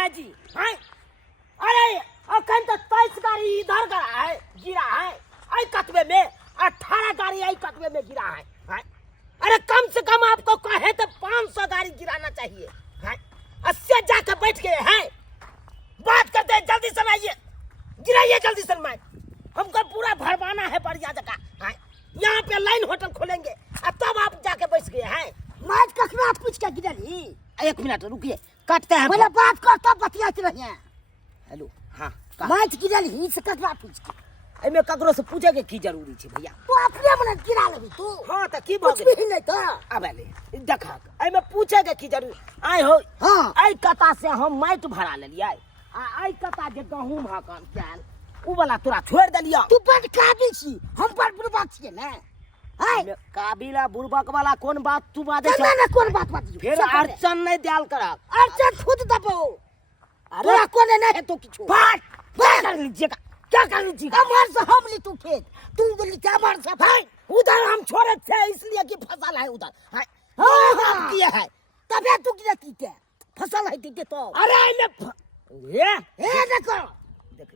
है जी? हैं? अरे अखन तो 23 गाड़ी इधर गिरा है आई कतबे में, 18 गाड़ी आई कतबे में गिरा है। हैं? अरे कम से कम आपको कहे तो 500 गाड़ी गिराना चाहिए। हैं? अस्से जाकर बैठ गए हैं, बात करते हैं, जल्दी से आइए, गिराइए जल्दी से माइक, हमको पूरा भरवाना है बढ़िया जगह। हैं? यहाँ पे लाइन होटल खोलेंगे और तब आप जाके बैठ गए हैं। माइक कखना आप पूछ के गिरली। 1 मिनट रुकिए, काटते हैं। पहले बात कर तब बतियाते रहिए। हेलो, हाँ माइक गिरली से कखना पूछ के। एमे ककरो से पूछे के की जरूरी छे भैया? तू अपने मन गिरा लेबी तू। हाँ तो की कुछ भी नहीं तो अबे ले देखा एमे पूछे के की जरूरी आय हो। हाँ आई कता से हम माइट भरा लेलियै आ आई कता जे गहूम हकन कैल उ वाला तोरा छोड़ देलिया। तू बड़ काबिल छी, हम बड़ बुढ़बा छियै ने। हाय काबिला बुड़बक वाला कौन बात तू बाजे ना ना कौन बात बात फिर अड़चन नहीं दियाल करब। अर्चन खुद दबो। अरे कोने नहीं है तो किछु बात कर लीजिएगा, क्या कर लीजिएगा? हमार से हम ली तू खेत, तू बोली क्या हमार से भाई उधर हम छोड़े थे इसलिए कि फसल है उधर। हाँ हाँ किया है तबे तू गिरा की के फसल है की के तो। अरे ये देखो देख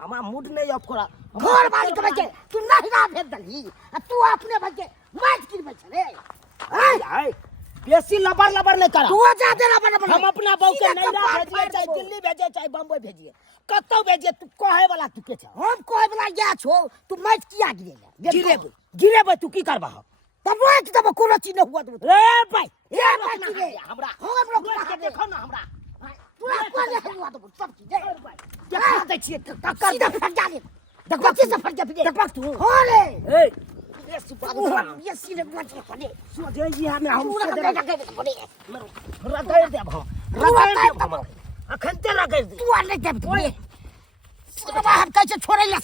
हमारा मूड नहीं ऑफ करा घर वाली के बच्चे तू नहीं ना भेज दली, तू अपने बच्चे माइट की बच्चे रे। हाय बेसी लबर लबर नहीं करा। तू जा दे ना हम अपना बहू के नैरा भेजिए चाहे दिल्ली भेजिए चाहे बम्बई भेजिए कतौ भेजिए, तू कहे वाला तू के छ? हम कोई वाला या छो तू माइट किया गिरे गिरेबे तू की करबा? तब रोक तब कोनो चीज न हुआ तू रे भाई ये माइट गिरे हमरा हम लोग के देखो ना हमरा पूरा कोने हुआ तो सब चीज देखा दे छिए टक्कर सीधा फट जा ले। देखबा बच्चे से फट जा फिर देखबा तू। हो रे ए ये सुपर ये सीधे बच्चे पड़े सोजे जी हमें हम पूरा से कपड़ा के पड़े रगड़ दे हम अखन ते रगड़ दे तू आ ले दे ओए सीधा हम कैसे छोड़े ले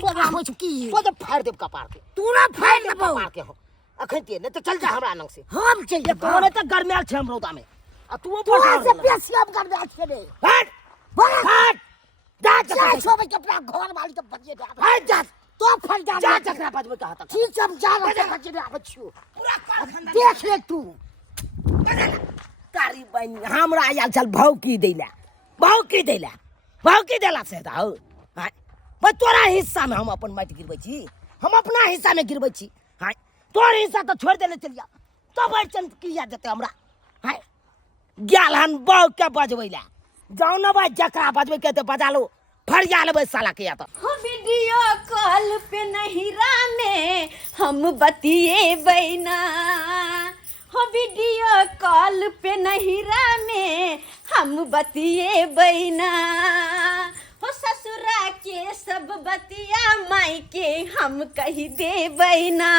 सोना हो चुकी सोजे फाड़ दे कपार के तू ना फाड़ दे कपार के हो अखन ते नहीं तो चल जा हमरा नंग से। हम चाहिए कोने तक गरमेल छे हम रोदा में आ तू तू ऐसे पेशियम कर दे आज रे हट बस हट जा जा छोड़ के अपना घर वाली के बच्चे दे हट जा तो फट जा जा चकरा बजबे कहा तक ठीक सब जा रहा बच्चे दे बच्चू पूरा कारखाना देख ले तू कारी बनी हमरा आयल चल भौकी देला से दा हो। हां बस तोरा हिस्सा में हम अपन माटी गिरबै छी, हम अपना हिस्सा में गिरबै छी। हां तोर हिस्सा तो छोड़ देले चलिया तो बर्चन किया देते हमरा। हां गेल हन बहु के बजबै ला जाऊ ना भाई जकरा बजबै के ते बजा लो फरिया लेबै साला के या तो। वीडियो कॉल पे नहिरा में हम बतिए बैना हो, वीडियो कॉल पे नहिरा में हम बतिए बैना हो, ससुरा के सब बतिया माई के हम कही दे बैना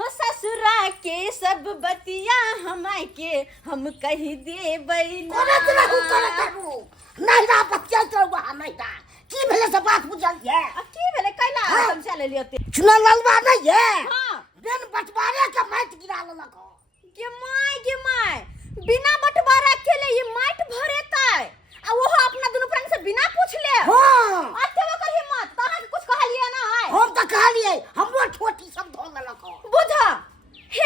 हो, ससुरा के सब बतिया हमाई के हम कही दे बैना। कोने तेरा हु करे करू नहीं ना बच्चा तो वहां नहीं था की भेले से बात बुझल ये की भेले कैला समझा ले लियो ते चुना ललवा नहीं है। हां बिन बटवारे के माइट गिरा ललक गे माय बिना बटवारा के ले ये माइट भरेतै आ वो अपना दुनु प्राणी से बिना पूछ ले। हां अते ओकर हिम्मत तहन कुछ कहलिए ना है हम त कहलिए हमरो छोटी सब धो ललक बुझा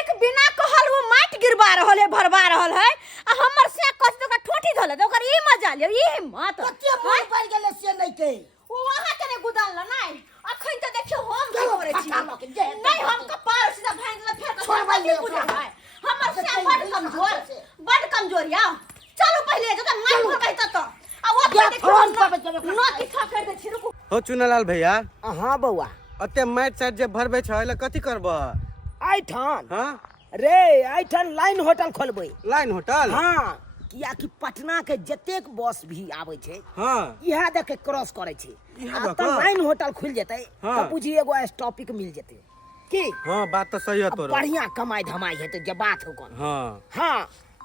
एक बिना कहल वो माइट गिरबा रहल है भरबा रहल है आ हमर से कस तो का ठोठी धोले तो ओकर ई मजा ले ई हिम्मत कते मोर पड़ गेले से नहीं के वो वहां के ने गुदाल ना नहीं अखन त देखियो हम की चलो, करे छी फटा लो के जे नहीं हम कपार सीधा भांग ला फेर छोड़ भाई ले बुझा है हमर से सच्चाई बड़ नहीं कमजोर है। बड़ कमजोर या चलो पहले जो माइट भर कहता तो आ वो या देखियो फोन पर बच्चे नो किथा कर दे छी रुको हो चुनालाल भैया हां बौआ अते माइट साइड जे भरबे छ एला कथि करबा? आइठान हां रे आइठान लाइन होटल खोलबै। Line hotel. हां किया कि पटना के जतेक बस भी आबै छै हां इहा देख के क्रॉस करे छै इहा आ देख त लाइन होटल खुल जेतै हाँ। त बुझी एगो स्टॉपिक मिल जेतै की हां बात तो सही है अब तोर। बढ़िया कमाई धमाई हेतै जे बात हो कोन। हां हां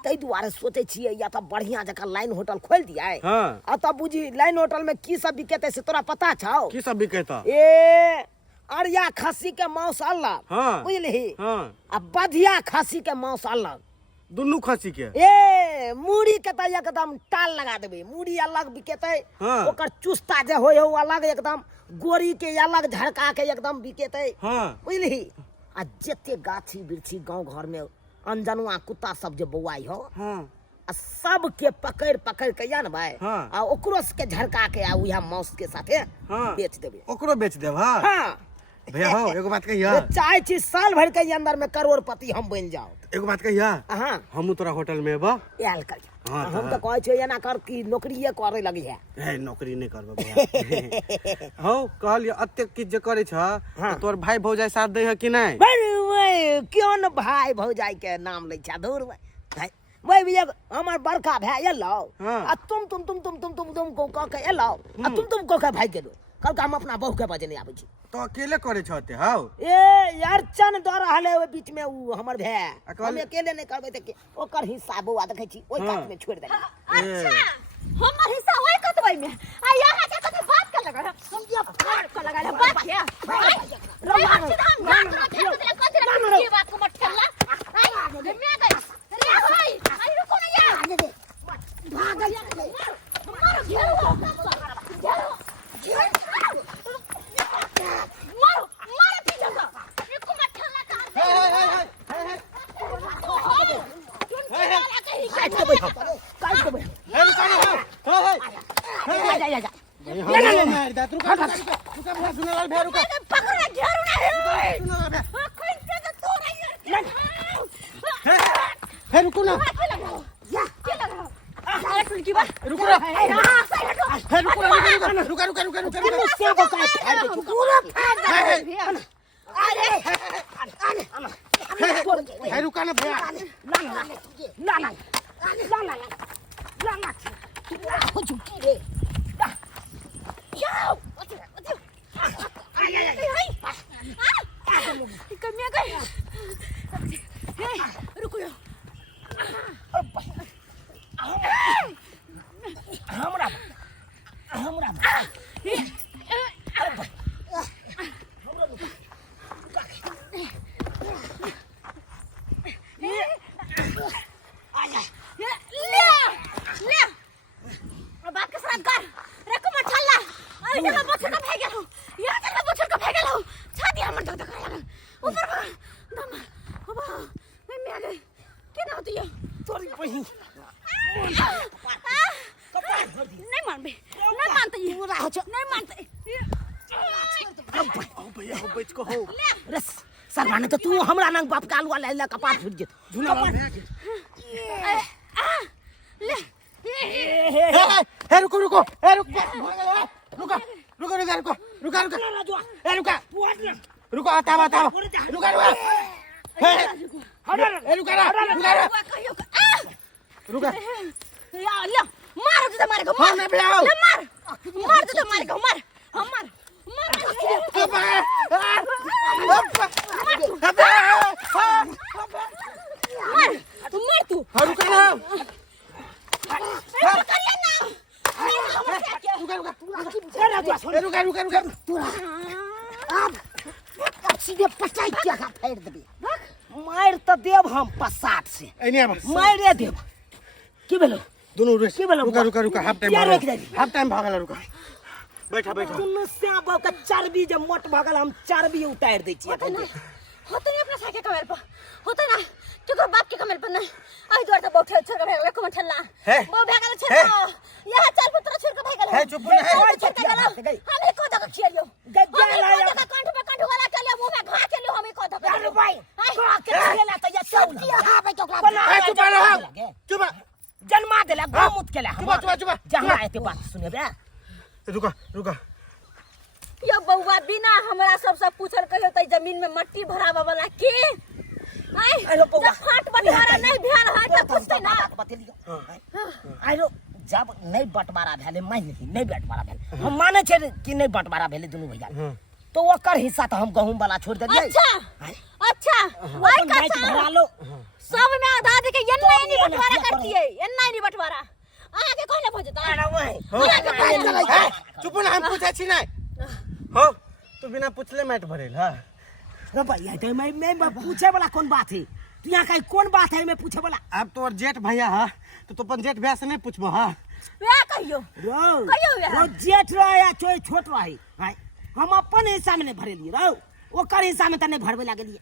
तै दुआरे सोचै छियै या त बढ़िया जका लाइन होटल खोल दियै हां आ त बुझी लाइन होटल में की सब बिकेतै से तोरा पता छौ? की सब बिकेता? ए अरिया खस्सी के मांस अलग हाँ। बुझलिही हां आ बधिया खस्सी के मांस अलग दुन्नु खसी के। ए मूड़ी के त एकदम टाल लगा देबे, मूड़ी अलग बिकेतै हाँ। ओकर चुस्ता जे होय हो अलग एकदम, गोरी के अलग झड़का के एकदम बिकेतै हां बुझलिही। आ जते गाछी वृक्षी गांव घर में अनजनुआ कुत्ता सब जे बौआई हो हां सब के पकड़ पकड़ के या न भाई हाँ। आ ओकरो के झरका के आ उहा मौस के साथे हाँ। बेच देबे। ओकरो बेच देब हाँ। हाँ भैया हो एगो बात कहिया, ये चाहे छी साल भर के अंदर में करोड़पति हम बन जाओ। एगो बात कहिया, हाँ हमू तोरा होटल में एबो। आयल कर हाँ, हम तो कहै छै एना कर की नौकरीये करे लगी है। हे नौकरी नहीं करबो भैया। हो कहलियो अतेक किछ जे करे छ हाँ। तो तोर भाई भौजाई साथ दे है कि नहीं? भाई क्यों न भाई भौजाई के नाम लै छ दूर भाई वही भी एक हमार बड़का भाई एलो हाँ। आ तुम को कह के एलो आ तुम को के भाई गेलो कल हम अपना बहू के बजे नहीं आबै छी। तो अकेले करे छते हाउ ए यार चन दर हले ओइ बीच में उ हमर भाई अकेले- हम अकेले नहीं करबै त के ओकर हिस्सा बउआ देखै छी ओइ हाँ। काट में छोड़ दे। अच्छा हमर हिस्सा ओइ कतबै में आ यहाँ के कथि बात कर लगा हम ये बात कर लगा बात है ये बात को मत करला मैं गई रे भाई आई रुको ना यार भाग गई मारो घेरो मारो मारो पीछे का ये को मत खेलना का काट के बैठ काट के बैठ हे रुका ना हे जा जा जा हे मार दा रुका रुका सुन लाल भैया रुका पकड़ घेरो ना रे सुन लाल भैया कोई पे तो नहीं यार हे रुको ना क्या लगा सारा की बात रुको ना हां हे रुको रुका से को काट के पूरा फाड़ दे अरे हे रुका ना भैया ला हो झुकी रे जाओ कमिया गई रुको हमरा बात के साथ कर रकम ठल्ला अरे जगह बछड़ का फेंक गेलो यहां जगह बछड़ का फेंक गेलो छाती हमर तक दिखा लगा ऊपर दम अब मैं आ गई केना होती है तोरी बहिन नहीं मानबे नहीं मानते ये नहीं मानते भैया हो बेच को हो रे सरवाने तो तू हमरा नंग बाप कालवा ले कपाट फूट जेत झूला ले हे रुको रुको हे रुको रुको रुको रुको रुको रुको हे रुको रुको आता रुका हे रुका रुका या ले मार दे मारेगा हाँ, नहीं भैया। ले मार दे मारेगा मार हम मार तू मार तू रुका ना करिए ना रुका अब सीधे पचाई क्या का फेर देबे मार त देब हम पसाट से एनी अब मारे देब की भेलो दोनों की भेलो रुका हाफ टाइम क्या रोक दे भागल रुका बैठा दुनु से बाप का चर्बी जब मोट भगल हम चर्बी उतार दे छी होता नहीं अपना साके कमर पर होता ना तू तो बाप के कमर पर नहीं आई द्वार तो बैठे छोड़ के भागल को ठल्ला है? वो भागल छोड़ यहां चल पुत्र छोड़ के भागल है, चुप ना, है। छोड़ के गलो हमें को तक खिलियो गज्जा लाया। कंठ पे कंठ वाला चलियो मुंह में घा चलियो हमें को तक अरे भाई का के खेला त या चौ हां भाई चोकला चुप रहो चुप जन्मा देला गोमुत केला चुप जहां आते बात सुने बे रुका यो बउवा बिना हमरा सबसे पूछल कहियो त जमीन में मट्टी भरावा वाला के आई अरे बउवा। जब फाट बंटवारा नहीं भेल है त पूछते ना आरो जब नहीं बंटवारा भेले नहीं बंटवारा भेले हम माने छे कि नहीं बंटवारा भेले दुनु भैया तो ओकर हिस्सा तो हम गहूम वाला छोड़ देलिए अच्छा आई का भरा लो सब में आधा दे के एन्ना नहीं बंटवारा करती है एन्ना नहीं बंटवारा आगे कहले भजता अरे वही चुप ना हम पूछे छी नहीं हो तू बिना पूछले मैट भरेल हां रे भैया तो मैं पूछे वाला कौन बात है तू यहाँ कहीं कौन बात है मैं पूछे वाला अब तोर जेठ भैया हा तो अपन जेठ भैया से नहीं पूछबो हां वे कहियो रो जेठ रहा या चोई छोट रही भाई हम अपन हिस्सा में नहीं भरेलिए रो ओकर हिस्सा में त नहीं भरबे लागलिए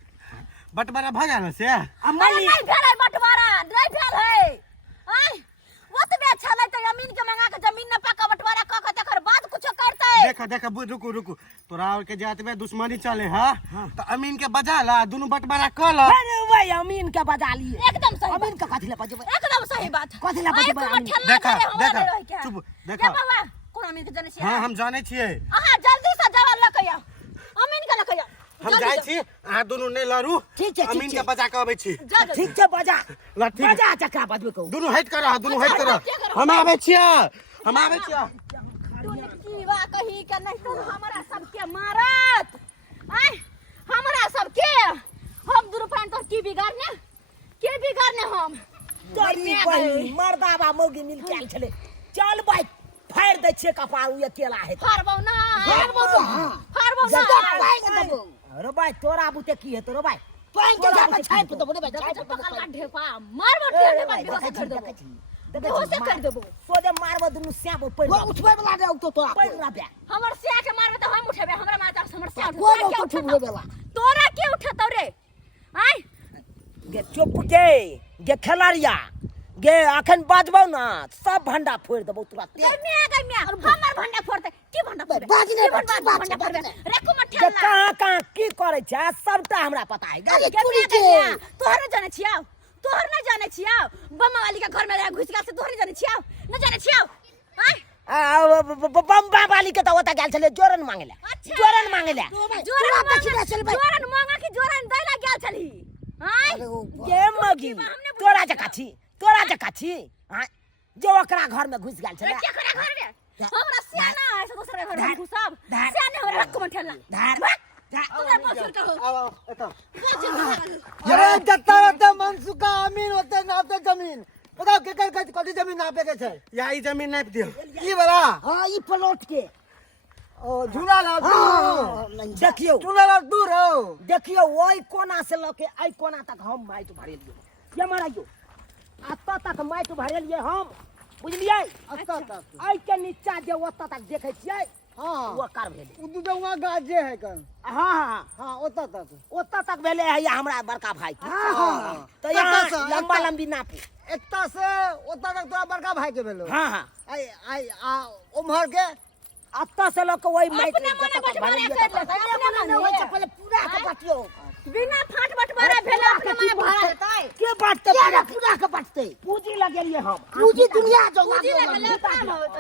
बटवारा भगा न से अब मान ली नहीं भेल है बंटवारा नहीं भेल है आई देखा रुकू रुकू तोरा और के जात में दुश्मनी चले है तो अमीन के बजा ला दोनों बंटवारा कर ला अरे भाई अमीन के बजा लिए एकदम सही अमीन का कथी ले बजबे एकदम सही बात कथी ला बजबे देखा देखा चुप देखा बाबा कोन अमीन के जाने छियै हां हम जाने छियै अहाँ जल्दी से जवाब लकैया अमीन के लकैया हम जाय छी आ दोनों ने लड़ू ठीक है अमीन के बजा के आबै छी ठीक छै बजा ला ठीक बजा चक्रा बजबे कहू दोनों हट कर दोनों हट कर हम आबै छियै की बा कही के नहीं तो हमरा सबके मारत आय हमरा सबके हम दुरुपैन तो की बिगाड़ने हम तोरी बहिनी मर्दाबा मौगी मिल के आइल छले चल भाई फाड़ दै छियै कपार उ अकेला है फाड़बौ ना फाड़बौ ना अरे भाई तोरा बुते की है तोरा भाई पैन के जाके छाप देबो रे भाई पकड़ ला ढेपा मारबो ढेपा बिहोश कर देबो बिहोश कर देबो सोदे मारबो दुनु स्याबो पड़ वो उठबे वाला रे तो तोरा पड़ रहा हमर सिया के मारबे तो हम उठेबे हमरा माता हमर सिया कोई नहीं उठबे वाला तोरा के उठतौ रे आय गे चुप गे खेलारिया गे अखन बाजबौ ना सब भंडा फोड़ देबौ तुरंत गमिया हमर भंडा फोड़ते की भंडा फोड़बे बाजी ने भंडा फोड़बे रेखो मत गे ठेला कहां की करे छै सबटा हमरा पता है गे तोहर न जाने छियौ बम्मा वाली के घर में घुस गेल से तोहर न जाने छियौ आय बम्बा वाली के तो ओता गेल छले जोरन मांगे ले जोरन मांगा कि जोरन दै ला गेल छली आय गे मगी तोरा जका छी हां जो ओकरा घर में घुस गेल छले केकरा घर में हमरा सियाना है से दोसर घर में घुसब सियाने हमरा रख में ठेला तोरा बसर कहो अरे जत्ता मनसुका अमीन होते नापते जमीन बताओ के कथी जमीन नापे के छै या ई जमीन नाप दियो ई बड़ा हां ई प्लॉट के ओ झूला ला देखियो झूला ला दूर हो देखियो ओई कोना से लके आई कोना तक हम माइट भरेलिए ये माराइयो अत्ता तक माइट भरेलिए हम बुझलिए अत्ता तक आई के नीचा जे ओत्ता तक देखे छियै हां वो कर भेले उ दुदवा गाछ जे है कन हां ओत्ता तक भेले है या हमरा बड़का भाई हां तो यहाँ लंबा लंबी नापू एत्ता से ओत्ता तक तोरा बड़का भाई के भेलो हां आई आ उम्हर के अत्ता से लके ओई माइट अपने मने बटवारा कर ले होय छै पहले पूरा के बाटियो बिना फाट बटवारा भेला अपने मने भरा देतै के बाटते पूरा के बाटते पूजी लगेलिए हम पूजी दुनिया जो पूजी लगले काम होत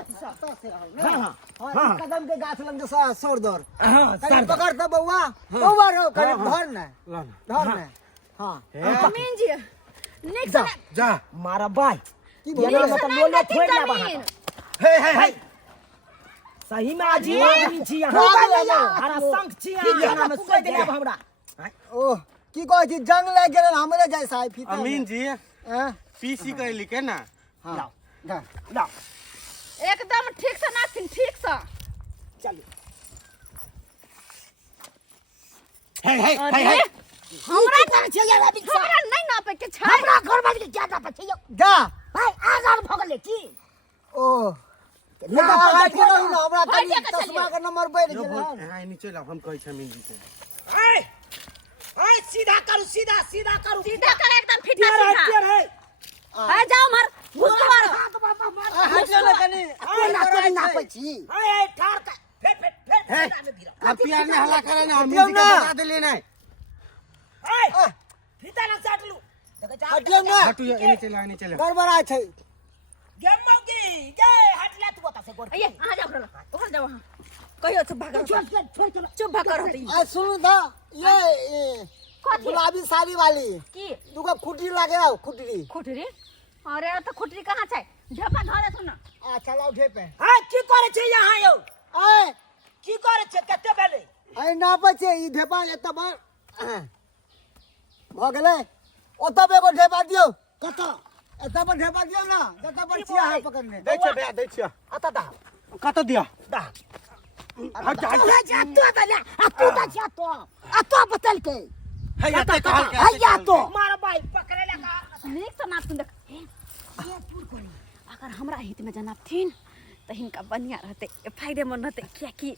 हां हां कदम के गाछ लंग से सर दर हां कहीं पकड़ता बउआ बउआ रो कहीं धर ने हां अमीन जी नेक्स्ट जा मारा भाई की ये ना तो लोले छोड़ ना वहां हे सही में अजीब आदमी छी यहाँ हरा संख छी यहाँ में सोच देब हमरा ओ की कहै छी जंग लग गेल हमरे जैसा है फीता अमीन जी हां पीसी कर लिखे ना हां लाओ एकदम ठीक से नाखिन ठीक से चलिए हे हमरा घर छै या बिचा हमरा नहीं नापे के छै हमरा घर में के ज्यादा पछियो जा भाई आजाद भगले की ओ लेका आज के रही ना हमरा तनी तस्मा का नंबर बढ़ गेल हां नीचे लाओ हम कहै छी अमीन जी के ए सीधा करू सीधा करू सीधा कर एकदम फिटा टेढ़ सीधा है आ जाओ मर घुसवारो हट ले कनी ना तो ना पछी ए ठार का फेर अब पियार ने हल्ला करे ना हम म्यूजिक बता देले ना ए फीता ना साट लू हटियो ना हटू ये नीचे ला गड़बड़ा छै गेम मौगी जे हट ले तू बता से गोर ये आ जाओ उधर जाओ वहां कहियो चुप भाग चुप भाग कर होती आ सुन था ये गुलाबी साड़ी वाली की तू का खुटी लागे ना खुटी खुटरी अरे तो खुटरी कहां छै ढेपा धरे सुन आ चलाओ ढेपे हां की करे छै यहाँ यौ ए की करे छै कते भेले आई नापे छै ई ढेपा एत बार भ गेलै ओतब एगो ढेपा दियो कत एत पर ढेपा दियो ना जत पर छिया है पकड़ने दै छै बे दै छिया आता दा कत दिया दा हट जा तू बना आ तू ता जा तो आ तो बतल के है या ते कहल के हैया तो मार भाई पकड़े ले का नीक से नाप तुम देख अगर हमरा हित में जनाब थीन तो हिनका बढ़िया रहते फायदेमंद रहते क्या कि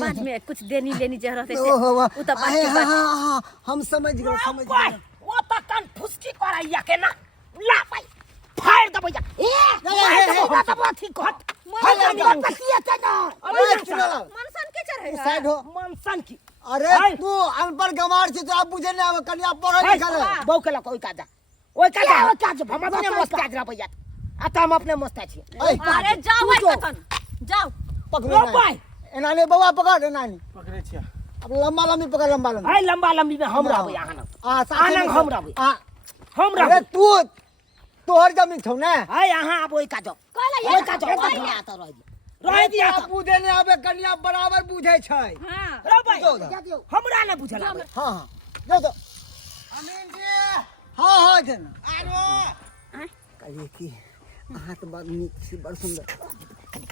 बाद में कुछ देनी लेनी जे रहते से उ त बात के बात हम समझ गए वो तो कन फुसकी करैया के ना ला भाई फाड़ दबैया ए दबा ठीक हट हाय जमीन बतिए के ना अरे चुनालाल मनसन के चढ़े साइड हो मनसन की अरे तू अनपढ़ गंवार छी तो आप बुझे ना कन्या पढ़े लिखल है बहु केला कोई काजा ओई काजा हम अपने मस्त काज रह भैया आता हम अपने मस्त छी अरे जाओ भाई कतन जाओ पकड़ो भाई एनाने बउआ पकड़ एनाने पकड़े छिया अब लंबा लंबी पकड़ लंबा लंबी हाय लंबा लंबी में हम रहबै आना आनंद हम रहबै हम अरे रहबै तू तोहर जमीन छौ ना हाय यहाँ अब ओई काजो कहला ओई काजो आता रह दिया आप बुझे ने आबे कन्या बराबर बुझे छै हां रो भाई हमरा ने बुझल आबै हां हां जाओ तो अमीन जी हां हां जन आरो कहिए की हाथ बड़ नीक छी बड़ सुंदर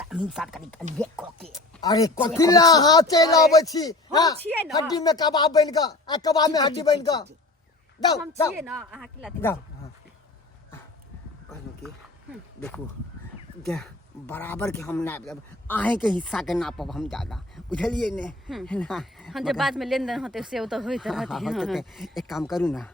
कनी साथ कनी ले कोके अरे कथि ला हाथ चल आबै छी हम छियै ना। हड्डी में कबाब बन का आ कबाब में हड्डी बन का जाओ हम जाओ छिए ना अहाँ के लाती जाओ कहलो की देखो जे बराबर के हम ना आहे के हिस्सा के नापब हम ज्यादा बुझलिए ने ना हम जब बाद में लेन देन होते से तो होइत रहते एक काम करू ना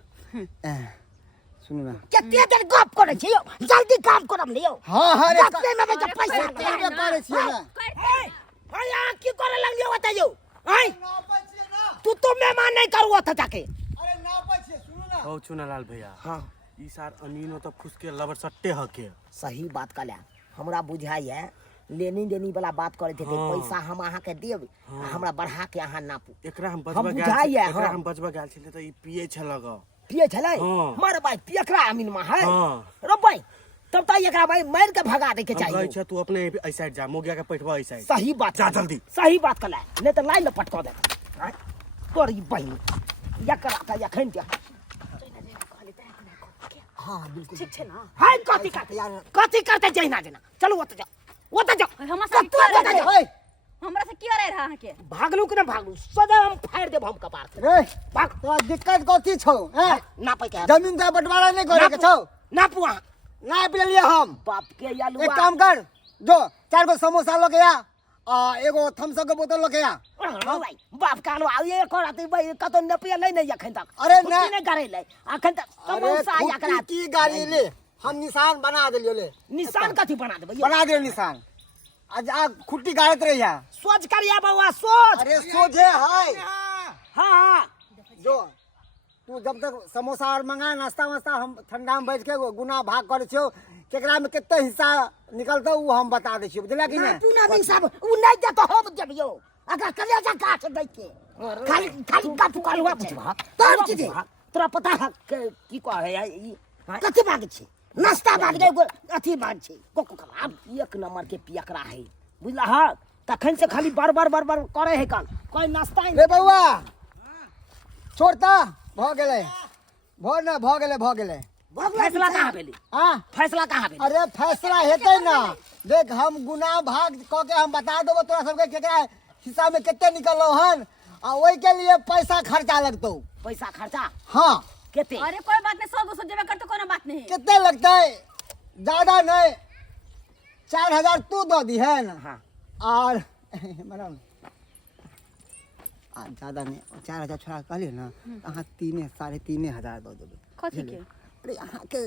सुनू ना केते देर गप करे छी यौ जल्दी काम करम लियो हां हां रे कते में बचा पैसा करबे करे छियै ना हाय यहाँ की करे लगियो बता यौ हाय नापै छियै ना तू तो मेहमान नहीं करू था जाके अरे नापै छियै सुनू ना ओ चुनालाल भैया हां ई सार अमीनो तो फुसके लबर सट्टे हके सही बात कहला हमरा बुझाई है लेनी देनी वाला बात करे थे हाँ। पैसा हम अहाँ के देब हमरा बढ़ा के अहाँ नापू एकरा हम हम बचबा बुझाइए, गेल एकरा हाँ। हम बचबा गेल छले त ई पिए छलग पिए छलै हाँ। मार भाई पियकरा अमीन में है हाँ। रो भाई तब तो एकरा भाई मार के भगा दे के हम कहै चाहिए छ तू अपने ए साइड जा मोगिया के पैठवा ए साइड सही बात जा कहला। जल्दी। सही बात कहला नहीं तो लाइन लपट कर दे हैं? तोरी बहन एकरा का यखन दिया हां बिल्कुल ठीक छे ना हाय कथी करते जहिना जेना चलो ओत जाओ हमरा से तू की ओतऽ रहे जा। ओए हमरा से की रहे अहाँ के भागलू कि ना भागलू सदा हम फाड़ देब हम कपार से रे भाग तोरा दिक्कत कथी छौ हैं नापै के जमीन का बंटवारा नहीं करे के छौ नापू अहाँ नाप लेलिए हम बाप के यालू एक काम कर जो 4 गो समोसा लो के आ एगो थम्स अप के बोतल लो के आ भाई बाप कालो आ ये करत भाई कतो नपिया नहीं नहीं अखन तक अरे कुछ नहीं करे ले अखन तक समोसा अरे या करा की गाड़ी ले हम निशान बना देलियो ले निशान कथी बना देबै बना दियो निशान आज आ खुट्टी गाड़त रहिया सोच करिया बउआ सोच अरे सोझे है हां जो तू जब तक समोसा और मंगा नाश्ता वास्ता हम ठंडा में बैठ के गुना भाग करे छियो केकरा में कितना हिस्सा निकलता वो हम बता दे छियो बुझला कि ना नहीं तू ना दिन सब उ नहीं दे तो हम देबियो अगर कलेजा काट दे के खाली खाली काट कालवा बुझबा तब की दे तोरा पता है की कह है ई कथी भाग छी नाश्ता भाग दे अथी भाग छी कोको अब एक नंबर के पियकरा है बुझला ह तखन से खाली बार बार करे है कान कोई नाश्ता ही रे बउआ छोड़ता भ गेले भ गेले फैसला कहाँ भेली हां फैसला कहाँ भेली अरे फैसला हेतै ना देख हम गुना भाग क के हम बता देबो तोरा सबके केकरा हिस्सा में कितने निकललो हन आ ओइ के लिए पैसा खर्चा लगतौ पैसा खर्चा हां केते अरे कोई बात नहीं 100 200 जेबे करते कोनो बात नहीं कितने लगतै ज्यादा नहीं 4000 तू दो दी है ना हां और मैडम ज्यादा नहीं 4000 छोड़ा कहलिए ना अहाँ 3,500 दो देबै कथी के अरे अहाँ के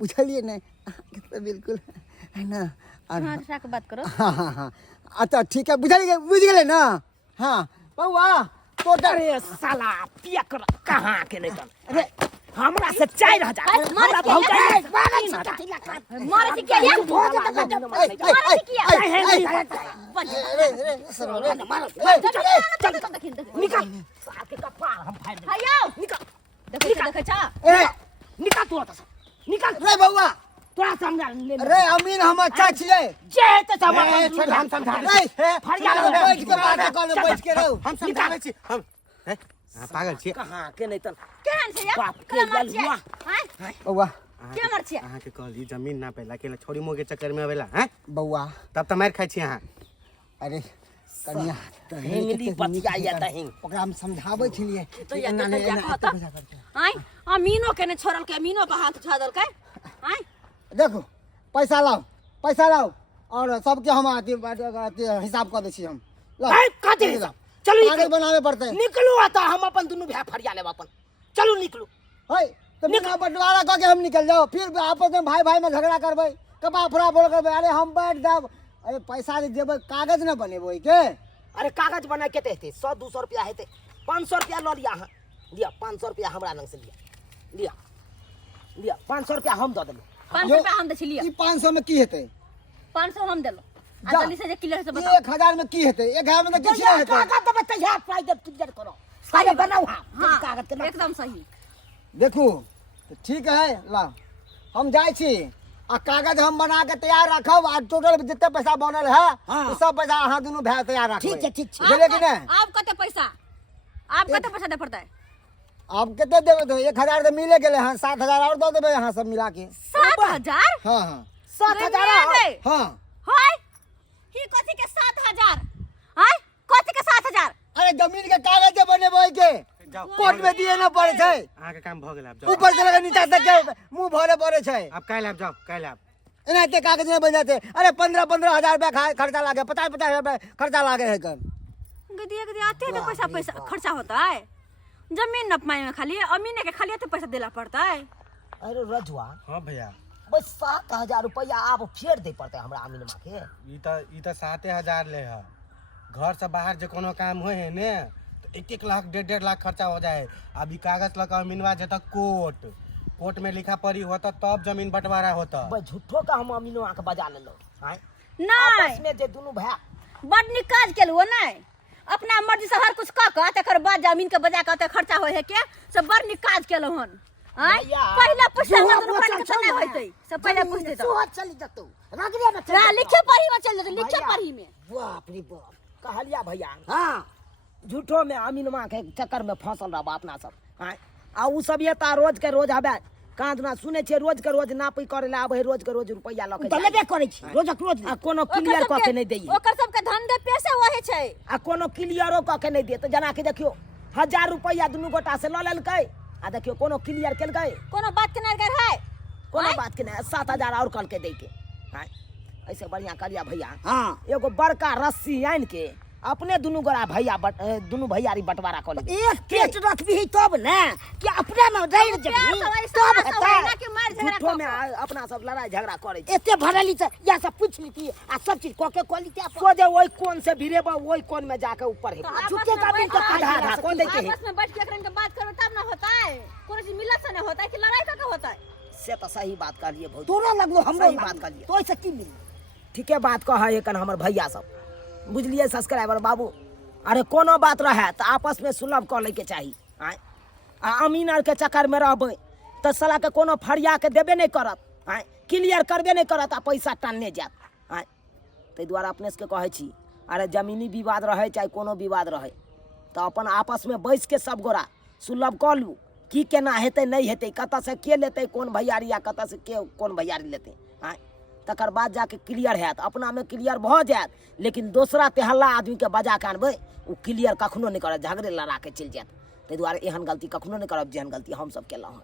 बुझलिए नहीं अहाँ के तो बिल्कुल है ना और हां दूसरा के बात करो हाँ अच्छा ठीक है बुझ गए ना हाँ बउआ तो अरे साला पियकरा कहाँ के नहीं चल अरे हमरा से 4000 हमरा बहुत मारे से क्या ये निकाल साल के कपार हम फाड़ दे हायो निकाल देखो चा निकाल तू आता निकाल रे बउआ तोरा समझा ले अरे अमीन हम अच्छा छियै जे ते सब हम समझा बैठ के बात कर बैठ के रहो हम समझाबै छी हम पागल छी कहाँ के नहीं तन केहन छै या बाप के कलम छै यलुआ हां बउआ के मर छै अहाँ के कहली जमीन ना पेला केला छोड़ी मोगे चक्कर में आवेला हैं बउआ तब त मार खाइ छी अहाँ अरे कनिया हिंगली बतिया या त हिंग ओकरा हम समझाबै छलिए तो या हां अमीनो के ने छोड़ल के अमीनो पे हाथ उठा देलकै हां देखो पैसा लाओ और सबके हम हिसाब कर दै छी हम ए कथी चलो कागज बनावे पड़ते निकलू आता हम अपन दुनु भाई फरिया लेब अपन चलू निकलू है तो बिना बंटवारा क के हम निकल जाओ फिर आपस में भाई में झगड़ा करबै कपा फरा बोल करबै अरे हम बैठ जाब अरे पैसा जे देबै कागज न बनेबै के अरे कागज बना के हेतै 100-200 रुपया हेतै 500 रुपया लऽ लिया अहाँ लिया 500 रुपया हमरा लग से लिया 500 रुपया हम दऽ देलहुँ 500 रुपया हम दै छी लिया ई 500 में की हेतै 500 हम देलहुँ आ जा। जल्दी से जे क्लियर से बताओ 1000 में की हेतै 1000 में तो किछ नहीं हेतै कागज देबै तहिया पाइ देब क्लियर करो कागज बनाऊ हाँ कागज के एकदम सही देखू तो ठीक है ला हम जाय छी आ कागज हम बना के तैयार रखब आ टोटल जितने पैसा बनल है हाँ। वो सब पैसा अहाँ दुनू भाई तैयार रखबै ठीक है ठीक छै बुझलियै कि नहीं आप कते पैसा आप कते पैसा दे पड़ता है आप कितने देवे तो 1000 तो मिले गेले हैं 7000 और दो देवे यहाँ सब मिला के 7000 हाँ हाँ 7000 हाँ हाय ही कथी के 7000 हाय कथी के 7000 अरे जमीन के कागज बनेबै के जाओ कोर्ट में दिए न पड़े छै अहाँ के काम भ गेल आब जाओ ऊपर से लगे नीचा तक के मुंह भरे पड़े छै अब काल्हि आब जाओ काल्हि आब एनाते कागज में बन जाते अरे 15,000 रुपया खर्चा लागे 50,000 रुपया खर्चा लागे है कर गदी आते हैं तो पैसा खर्चा होता है जमीन नपमाई में खाली अमीने के खाली तो पैसा देला पड़ता है अरे रजुआ हाँ भैया बस 7000 रुपया आप फेर दे पड़ते हमरा अमीनमा के ई त 7000 ले है घर से बाहर जे कोनो काम होय है ने तो 1-1 लाख 1.5 लाख खर्चा हो जाए अब ई कागज लगा अमीनवा जेता कोर्ट में लिखा पड़ी होता तब जमीन बंटवारा होता बस झूठो का हम अमीनमा के बजा लेलो हैं नहीं आपस में जे दुनू भाई बड़ निक काज केलु नहीं अपना मर्जी से हर कुछ क तकर बाद जमीन के बजा के खर्चा होय है के सब बड़ निक काज केलु हन भैया, पहला पैसा जुआ दुनू बचल के छौ नहीं ने। होतै सब पहले पूछते तो सुहत चली जतौ रगड़े में चल लिखे पढ़ी में चल जते लिखे भैया, पढ़ी में बाप रे बाप कहलिया भैया हाँ झूठो में अमीनमा के चक्कर में फंसल रहा अपना सब हैं आ उ सब ये ता रोज के रोज हबे कांदना सुने छे रोज के रोज नापी करे ला आबे रोज के रोज रुपया ल के लेबे करे छी रोजक रोज आ कोनो क्लियर क के नहीं देई ओकर सब के धंधे पैसे वहे छै आ कोनो क्लियरो क के नहीं दे तो जना के देखियो 1000 रुपया दुनू गोटा से ल लेलकै आ देखियो कोनो क्लियर केलकै कोनो बात के नहीं कर है कोनो बात के नहीं 7000 और कल के दे के हैं ऐसे बढ़िया करिया भैया हाँ एगो बड़का रस्सी आन के अपने दुनू गोरा भैया दुनू भैयारी बंटवारा कर ले एक पेट रखबी तब ना कि अपना में रह जबी तब हेतै झूठो में अपना सब लड़ाई झगड़ा करे छै एते भरली से या सब पूछ लीती आ सब चीज क के क्वालिटी सोजे वही कोन से भिरेबा वही कोन में जाके ऊपर है झूठे का बिन तो आधा आधा कौन देते है आपस में बैठ के एकरन के बात करबे तब ना होता है कोनो चीज मिलत से नहीं होता है कि लड़ाई का होता है से तो सही बात कहलिए बहुत तोरा लगलो हमरो सही बात कहलिए तो ऐसे की मिली ठीके बात कह है एकन हमर भैया सब बुझलिए सब्सक्राइबर बाबू अरे कोनो बात रहे तो आपस में सुलभ कर ले के चाहिए आय आ अमीन आर के चक्कर में रहबै तो साला के कोनो फरिया के देबे नहीं करत आय क्लियर करबे नहीं करत आ पैसा टानने जात आय ताहि दुआरे अपने से कहै छी अरे जमीनी विवाद रहे चाहे कोनो विवाद रहे तो अपन आपस में बैस के सब गोरा सुलभ कर लू की केना हेतै नहीं हेतै कतऽ से के लेतै कोन भैयारी या कतऽ से के कोन भैयारी लेतै आय तकर बाद जाके क्लियर हैत अपना में क्लियर भ जायत लेकिन दूसरा तेहल्ला आदमी के बजा के आनबै ओ क्लियर कखनो नहीं करत झगड़े लड़ा के चलि जायत ताहि दुआरे एहन गलती कखनो नहीं करब जेहन गलती हम सब केलहुँ हन